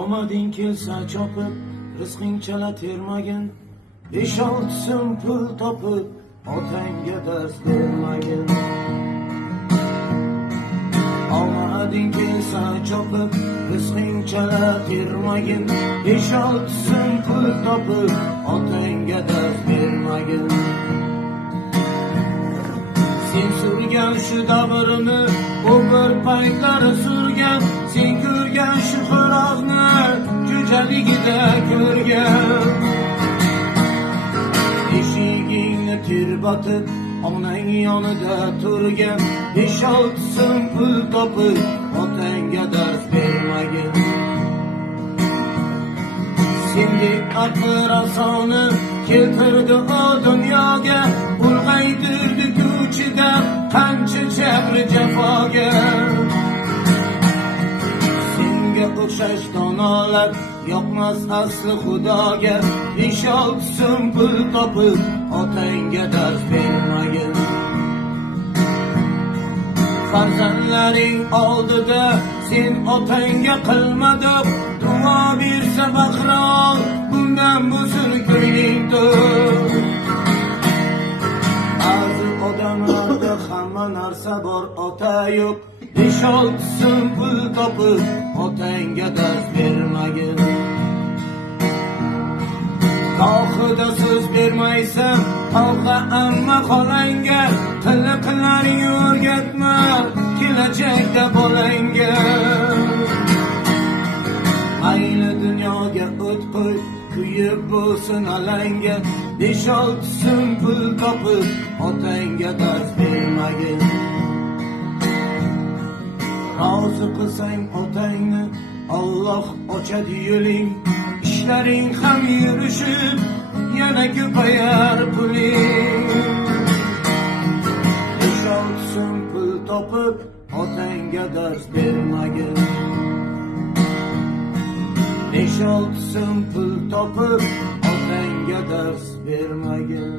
Omading kelsa chopib, rizqing chala termagin. 5-6 so'm pul topib, otangga dars bermagin. Omading kelsa chopib, rizqing chala termagin. 5-6 so'm pul topib, otangga dars bermagin. Sen surgan shu davrini, u bir paytlar surgan. Sen ko'rgan shu xo'rozni, jo'jaligida ko'rgan. Eshigingni tirbatib, onang yonida turgan. 5-6 so'm pul topib, otangga dars bermagin. Sendek aqli rasoni keltirdi o dunyoga. Ulg'aytirdi ko'chida qancha jabri jafoga. Senga o'xshash donolar yoqmas asli xudoga. 5-6 so'm pul topib, otangga dars bermagin. Farzandlaring oldida sen otangga qilmadib, duo bersa baqrol, bundan bo'lsin ko'ngling to'q. Ba'zi odamlarda hamma narsa bor, ota yo'q. 5-6 so'm pul topib, otangga dars bermagin. Gohida so'z bermaysan, tog'a amma xolangga. Tiliqlaring o'rgatma, kelajakda bolangga. Mayli dunyoga o't qo'y, kuyib bo'lsin alanga. 5-6 so'm pul topib, otangga dars bermagin. Rozi qilsang otangni, Alloh ochadi yo'ling. Ishlaring ham yurishib, yana ko'payar puling. 5-6 so'm pul topib, otangga dars bermagin. 5-6 so'm pul topib, otangga dars bermagin.